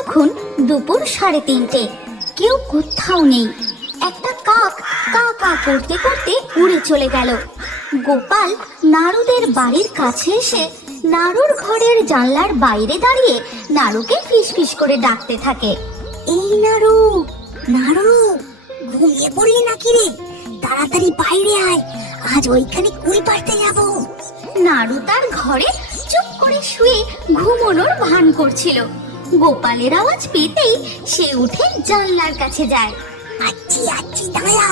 তখন দুপুর 3:30। কেউ কোথাও নেই। একটা কাক কা কা করতে করতে উড়ে চলে গেল। গোপাল নাড়ুদের বাড়ির কাছে এসে নাড়ুর ঘরের জানলার বাইরে দাঁড়িয়ে নাড়ুকে ফিসফিস করে ডাকতে থাকে। এই নাড়ু, নাড়ু, ঘুমিয়ে পড়লি নাকি রে? তাড়াতাড়ি বাইরে আয়, আজ ওইখানে কুল পাড়তে যাবো। নাড়ু তার ঘরে চুপ করে শুয়ে ঘুমোনোর ভান করছিল। গোপালের আওয়াজ পেতেই সে উঠে জানলার কাছে যায়। আচ্ছি আচ্ছি দাঁড়া,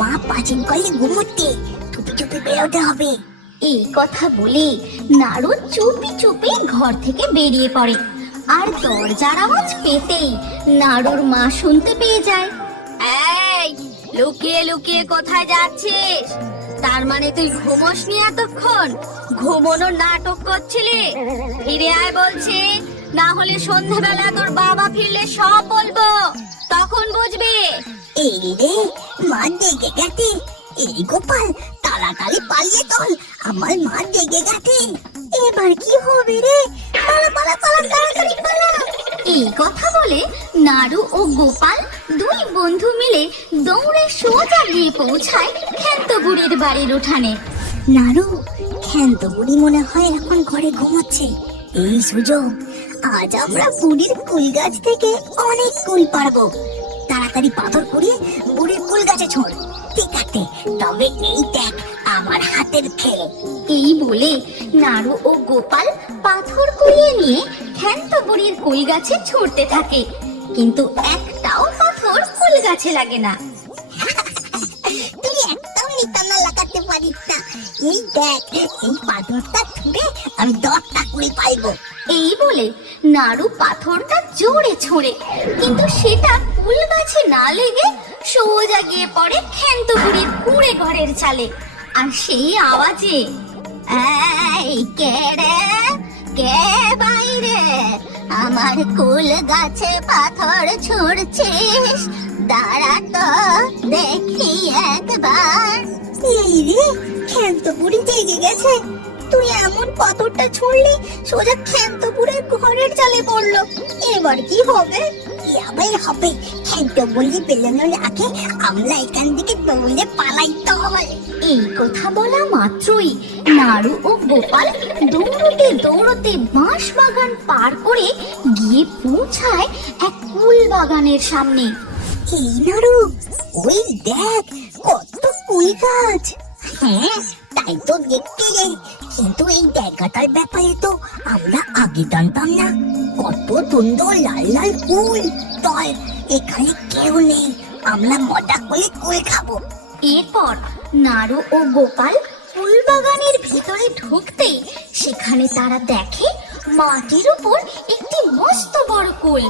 মা পাঁচিল করলে ঘুমোতে, চুপি চুপি বেরোতে হবে। এই কথা বলে নাড়ু চুপি চুপি ঘর থেকে বেরিয়ে পড়ে। আর দরজার আওয়াজ পেতেই নাড়ুর মা শুনতে পেয়ে যায়। এই, লুকিয়ে লুকিয়ে কোথায় যাচ্ছিস? তার মানে তুই ঘুমোসনি এতক্ষণ? ঘুমোনোর নাটক করছিলি? ফিরে আয় বলছি, না হলে সন্ধ্যাবেলা তোর বাবা ফিরলে সব বলবো, তখন বুঝবি। এই রে, মা জেগে গেছে। এই গোপাল, তাড়াতাড়ি পালিয়ে চল, আমার মা জেগে গেছে। এবার কি হবে রে? পালা পালা পালা, তাড়াতাড়ি পালা। এই কথা বলে নাড়ু ও গোপাল দুই বন্ধু মিলে দৌড়ে সোজা গিয়ে পৌঁছায় ক্ষান্ত বুড়ির বাড়ির উঠানে। নাড়ু, ক্ষান্ত বুড়ি মনে হয় এখন ঘরে ঘুমোচ্ছে। এই সুযোগ, আজ আমরা বুড়ির কুল গাছ থেকে অনেক কুল পারবো। তাড়াতাড়ি পাথর কুড়িয়ে বুড়ির কুল গাছে ছোঁড়। ঠিক আছে, তবে এই দেখ আমার হাতের খেল। এই বলে নাড়ু ও গোপাল পাথর কুড়িয়ে নিয়ে ক্ষান্ত বুড়ির কুল গাছে ছুঁড়তে থাকে, কিন্তু একটাও পাথর কুল গাছে লাগে না। তুই একদম নিতানা লাগাতে পারিস না। এই দেখ, এই পাথরটা ছুঁড়ে আমি 10টা কুড়ি পাইবো। এই বলে নাড়ু পাথরটা জোরে ছোঁড়ে, কিন্তু সেটা কুল গাছে না লেগে সোজা গিয়ে পড়ে ক্ষান্ত বুড়ির কুঁড়ে ঘরের চালে। আর সেই আওয়াজে, এই কে রে, কে বাইরে? আমার কুল গাছে পাথর ছুঁড়ছিস? দাঁড়া তো দেখি একবার। এই রে, ক্ষান্ত বুড়ি জেগে গেছে। তুই এমন পাথরটা ছুঁড়লি, সোজা ক্ষান্ত বুড়ির ঘরের চালে পড়লো। এবার কি হবে? কি আবার হবে? ক্ষান্ত বুড়ি বেরোনোর আগে আমরা এখান থেকে দৌড়ে পালাইতে হবে। এই কথা বলা মাত্রই নাড়ু ও গোপাল দৌড়তে দৌড়তে বাঁশ বাগান পার করে গিয়ে পৌঁছায় এক কুল বাগানের সামনে। এই নাড়ু, ওই দেখ কত কুল গাছ। হ্যাঁ, তাই তো দেখতে যাই, কিন্তু এই জায়গাটার ব্যাপারে তো আমরা আগে জানতাম না। কত সুন্দর লাল লাল কুল। চল, এখানে কেউ নেই, আমরা মজা করে কুল খাবো। এরপর নাড়ু ও গোপাল ফুল বাগানের ভিতরে ঢুকতেই সেখানে তারা দেখে মাটির উপর একটি মস্ত বড় কুল।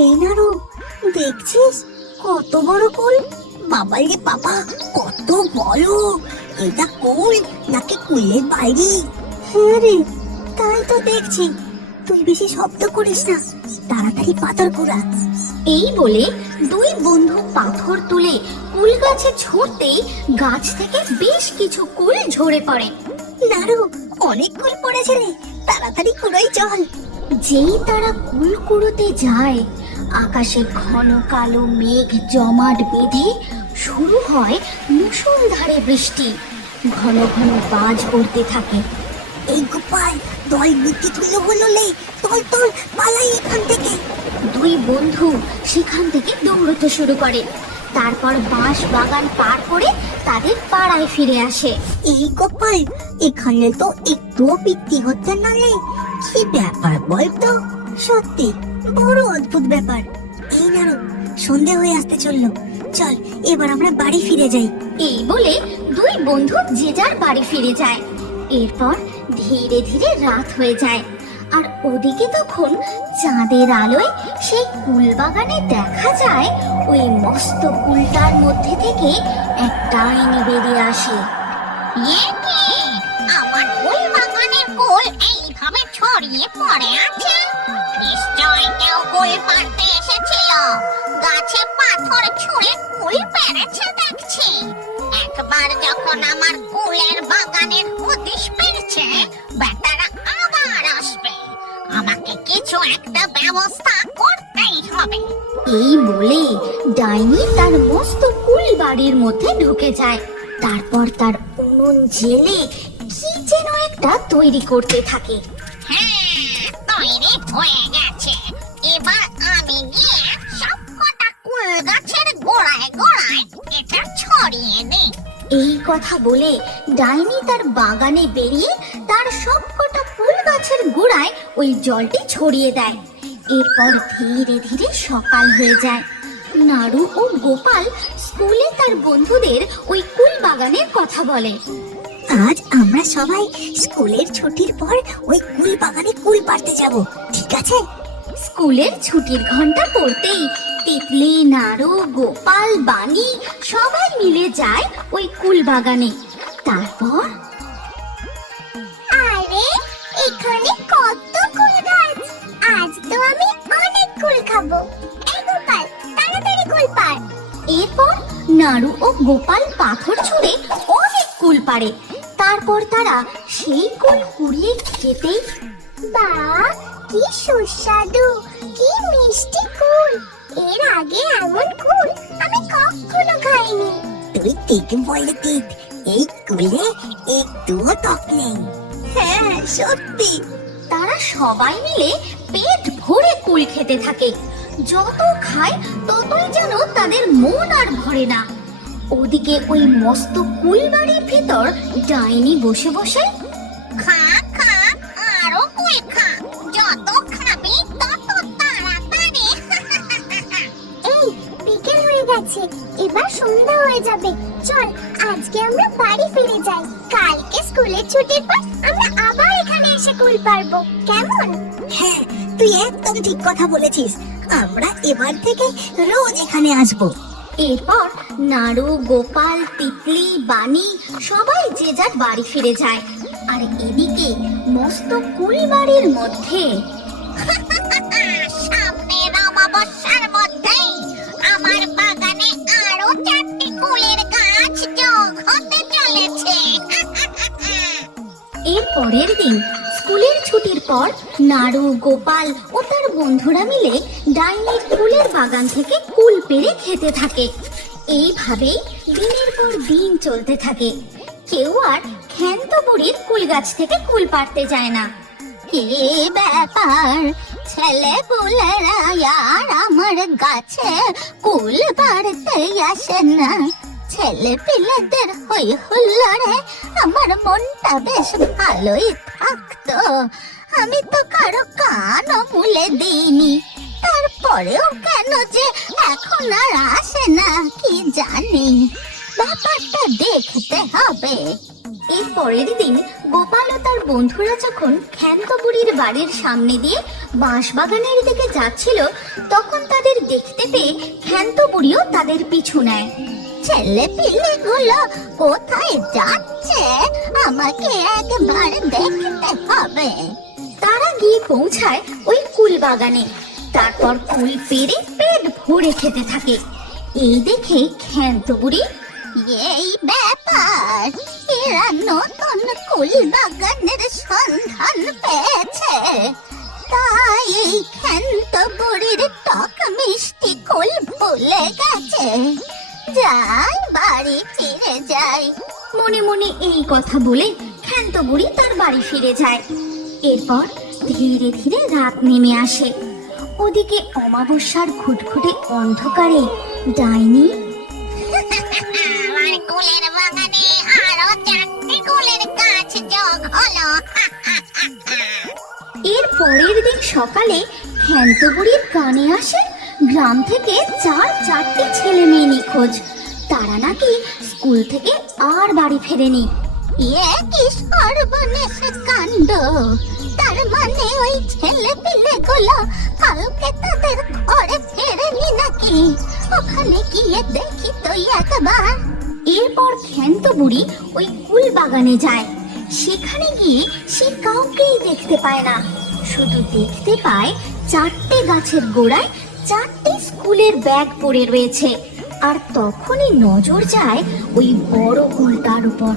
এই নাড়ু, দেখছিস কত বড় কুল? বাবা রে বাবা, কত বড়! এটা কুল নাকি কুলের বাইরে? হ্যাঁ রে, তাই তো দেখছি। তুই বেশি শব্দ করিস না, তাড়াতাড়ি পাথর কুড়া। এই বলে দুই বন্ধু পাথর তুলে কুল গাছে ছুঁড়তেই গাছ থেকে বেশ কিছু কুল ঝরে পড়ে। নাড়ু, অনেক কুল পড়েছে রে, তাড়াতাড়ি কুড়াই চল। যেই তারা কুল কুড়োতে যায়, আকাশে ঘন কালো মেঘ জমাট বেঁধে শুরু হয় মুষলধারে বৃষ্টি। ঘন ঘন বাজ পড়তে থাকে। এই গোপাল, দল বিদ্যুৎ হলো লে, চল চল পালাই এখান থেকে। দুই বন্ধু সেখান থেকে দৌড়তে শুরু করে। তারপর বাঁশ বাগান পার করে তাদের পাড়ায় ফিরে আসে। এই গোপাল, এখানে তো একটুও বৃষ্টি হচ্ছে না রে। কি ব্যাপার বলতো? সত্যি বড় অদ্ভুত ব্যাপার। এই নাড়ু, সন্ধে হয়ে আসতে চললো, চল এবার আমরা বাড়ি ফিরে যাই। এই বলে দুই বন্ধু যে যার বাড়ি ফিরে যায়। এরপর ধীরে ধীরে রাত হয়ে যায়, আর ওদিকে তখন চাঁদের আলোয় সেই কুল বাগানে দেখা যায় ওই মস্ত কুলটার মধ্যে থেকে এক ডাইনি বেরিয়ে আসে। আমার কুল বাগানের কুল এইভাবে ছড়িয়ে পড়ে আছে। নিশ্চয় কেউ কুল পাড়তে এসেছিল, গাছে পাথর ছুঁড়ে কুল পেরেছে দেখছি। একবার যখন আমার কুলের বাগানের হদিশ পেয়েছে, বেটারা আবার আসবে। আমাকে কিছু একটা ব্যবস্থা ব্যবস্থা করতেই হবে। এই বলে ডাইনি তার মস্ত কুল বাড়ির মধ্যে ঢুকে যায়। তারপর তার উনুন জেলে কি যেন একটা তৈরি করতে থাকে। হ্যাঁ, তৈরি হয়ে গেছে। এবার আমি গিয়ে সব কটা কুল গাছের গোড়ায় গোড়ায় এটা ছড়িয়ে দিই। এই কথা বলে ডাইনি তার বাগানে বেরিয়ে তার সবকটা ফুল গাছের গোড়ায় ওই জলটি ছড়িয়ে দেয়। এরপর ধীরে ধীরে সকাল হয়ে যায়। নাড়ু ও গোপাল স্কুলে তার বন্ধুদের ওই কুল বাগানের কথা বলে। আজ আমরা সবাই স্কুলের ছুটির পর ওই কুল বাগানে কুল পাড়তে যাব, ঠিক আছে? স্কুলের ছুটির ঘন্টা পড়তেই তিতলি, নাড়ু, গোপাল, বানি সবাই মিলে যায় ওই কুল বাগানে। তারপর আরে এখানে কত কুল গাছ! আজ তো আমি অনেক কুল খাবো। এই গোপাল, তাড়াতাড়ি কুল পাড়। এরপর নাড়ু ও গোপাল পাথর ছুঁড়ে অনেক কুল পাড়ে। তারপর তারা সেই কুল কুড়িয়ে খেতেই বাহ, কি সুস্বাদু, কি মিষ্টি কুল! এর আগে এমন কুল আমি কখনো খাইনি। তুই ঠিক বলে দিত, এই কুলে একটুও টক নেই। হ্যাঁ, সত্যি। তারা সবাই মিলে পেট ভরে কুল খেতে থাকে। যত খায় ততই যেন তাদের মন আর ভরে না। ওদিকে ওই মস্ত কুল বাড়ির ভেতর ডাইনি বসে বসে খা খা, আরো কুল খা। যত খাবি তত তাড়াতাড়ি। এই বিকেল হয়ে গেছে, এবার সন্ধ্যা হয়ে যাবে। চল আজকে আমরা বাড়ি ফিরে যাই। কালকে স্কুলের ছুটির পর আমরা আবার এখানে এসে কুল পারবো, কেমন? হ্যাঁ, তুই একদম ঠিক কথা বলেছিস। আমরা এবার থেকে রোজ এখানে আসবো। এরপর নাড়ু, গোপাল, তিতলি, বানি সবাই যে যার বাড়ি ফিরে যায়। আর এদিকে মস্ত কুল বাড়ির মধ্যে সামনের অমাবস্যার মধ্যেই আমার বাগানে আরো 4টি কুলের গাছ যোগ হতে চলেছে। এর পরের দিন স্কুলের ছুটির পর নাড়ু, গোপাল ও তার বন্ধুরা মিলে ডাইনির কুলের বাগান থেকে কুল পেড়ে খেতে থাকে। এইভাবেই দিনের পর দিন চলতে থাকে। কেউ আর ক্ষান্ত বুড়ির কুল গাছ থেকে কুল পাড়তে যায় না। কি ব্যাপার, ছেলে পুলেরা আর আমার গাছে কুল পাড়তে আসে না? ছেলে পিলেদের হই হুল্লোড়ে আমার মনটা বেশ ভালোই থাকতো। আমি তো কারো কানও মুলে দিইনি, তারপরেও কেন যে এখন আর আসে না কি জানি। ব্যাপারটা দেখতে হবে। এর পরের দিন গোপাল ও তার বন্ধুরা যখন ক্ষান্ত বুড়ির বাড়ির সামনে দিয়ে বাঁশ বাগানের দিকে যাচ্ছিল, তখন তাদের দেখতে পেয়ে ক্ষান্ত বুড়িও তাদের পিছু নেয়। ছেলে পিলেগুলো কোথায় যাচ্ছে আমাকে একবার দেখতে হবে। তারা গিয়ে পৌঁছায় ওই কুল বাগানে। তারপর কুল পেড়ে পেট ভরে খেতে থাকে। এই দেখে ক্ষান্ত বুড়ি এই ব্যাপার, এরা নতুন কুল বাগানের সন্ধান পেয়েছে, তাই এই ক্ষান্ত বুড়ির টক মিষ্টি কুল ভুলে গেছে। যাই, বাড়ি ফিরে যাই। মনে মনে এই কথা বলে ক্ষান্ত বুড়ি তার বাড়ি ফিরে যায়। এরপর ধীরে ধীরে রাত নেমে আসে। ওদিকে অমাবস্যার ঘুটঘুটে অন্ধকারে ডাইনি আমার কুলের বাগানে আরো 4টি কুলের গাছ যোগ হলো। এর পরের দিন সকালে ক্ষান্ত বুড়ির কানে আসে গ্রাম থেকে 4টি ছেলে মেয়ে নিখোঁজ। তারা নাকি স্কুল থেকে আর বাড়ি ফেরেনি। এ কি সর্বনেশ কাণ্ড! তার মানে ওই ছেলে পিলেগুলো কালকে তাদের ঘরে ফেরেনি নাকি? ওখানে গিয়ে দেখি তো একবার। এরপর ক্ষান্ত বুড়ি ওই কুল বাগানে যায়। সেখানে গিয়ে সে কাউকেই দেখতে পায় না, শুধু দেখতে পায় 4টে গাছের গোড়ায় 4টি স্কুলের ব্যাগ পড়ে রয়েছে। আর তখনই নজর যায় ওই বড় কুলটার উপর।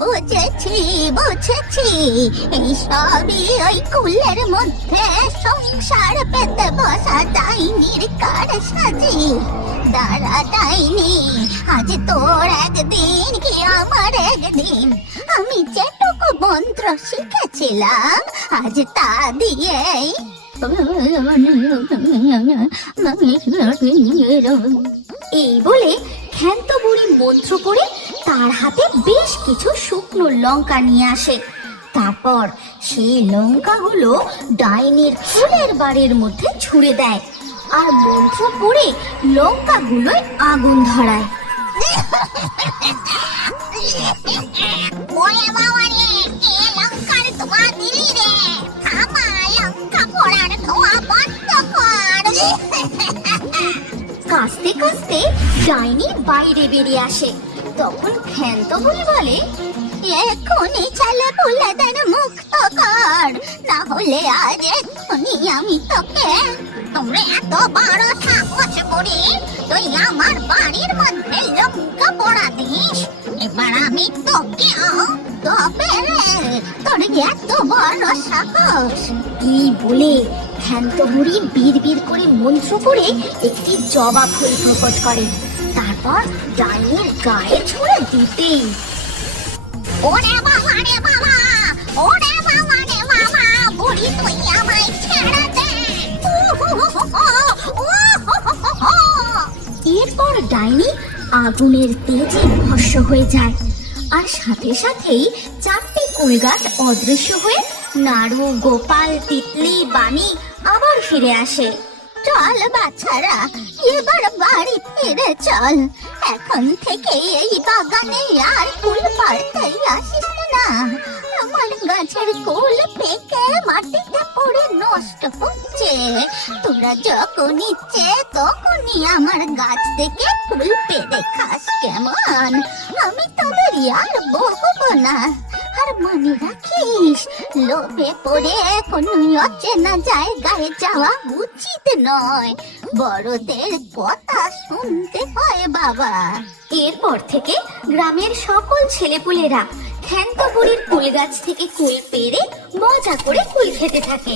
বুঝেছি বুঝেছি, এই সবই ওই কুলের মধ্যে সংসার পেতে বসা ডাইনির কারসাজি। দাঁড়া ডাইনি, আজ তোর একদিন কি আমার একদিন, আমি যেটুকু মন্ত্র শিখেছিলাম আজ তা দিয়েই। এই বলে ক্ষান্ত বুড়ি মন্ত্র পড়ে তার হাতে বেশ কিছু শুকনো লঙ্কা নিয়ে আসে। তারপর সেই লঙ্কাগুলো ডাইনির ফুলের বাড়ির মধ্যে ছুঁড়ে দেয় আর মন্ত্র পড়ে লঙ্কাগুলোয় আগুন ধরায়। ওরে বাবা রে, কে লঙ্কার ধোঁয়া দিলি রে? থামা, লঙ্কা পোড়ার ধোঁয়া বন্ধ কর। কাঁচতে কাঁচতে ডাইনি বাইরে বেরিয়ে আসে। তখন ক্ষান্ত বুড়ি বলে, এখনই ছেলে পুলেদের মুক্ত কর, না হলে আজ এক্ষুনি আমি তোকে। তোমরা এত বড় সাহস করি তুই আমার বাড়ির মধ্যে লঙ্কা পোড়া দিস? এবার আমি তোকে তবে রে, তোর এত বড় সাহস! এই বলে ক্ষান্ত বুড়ি বিড় করে মন্ত্র করে একটি জবা ফুল প্রকট করে। তারপর ডাইনির গায়ে ছুঁড়ে দিতেই ওরে বাবা রে বাবা, ওরে বাবা রে বাবা, বুড়ি তুই আমায় ছেড়ে দে। এরপর ডাইনি আগুনের তেজে ভস্ম হয়ে যায়, আর সাথে সাথেই চারটি কুল গাছ অদৃশ্য হয়ে নাড়ু, গোপাল, তিতলি, বানি আবার ফিরে আসে। চল বাচ্চারা, এবার বাড়ি ফিরে চল। এখন থেকে এই বাগানে আর কুল পাড়তে আসিস না। আমার গাছের কুল পেকে মাটিতে পড়ে নষ্ট হচ্ছে। তোরা যখন ইচ্ছে তখনই আমার গাছ থেকে কুল পেড়ে খাস কেমন? আমি তোদের আর বকবো না। আর মনে রাখিস, লোভে পড়ে কোনো অচেনা জায়গায় যাওয়া উচিত নয়। বড়দের কথা শুনতে হয় বাবা। এরপর থেকে গ্রামের সকল ছেলেপুলেরা ক্ষান্ত বুড়ির কুল গাছ থেকে কুল পেড়ে মজা করে কুল খেতে থাকে।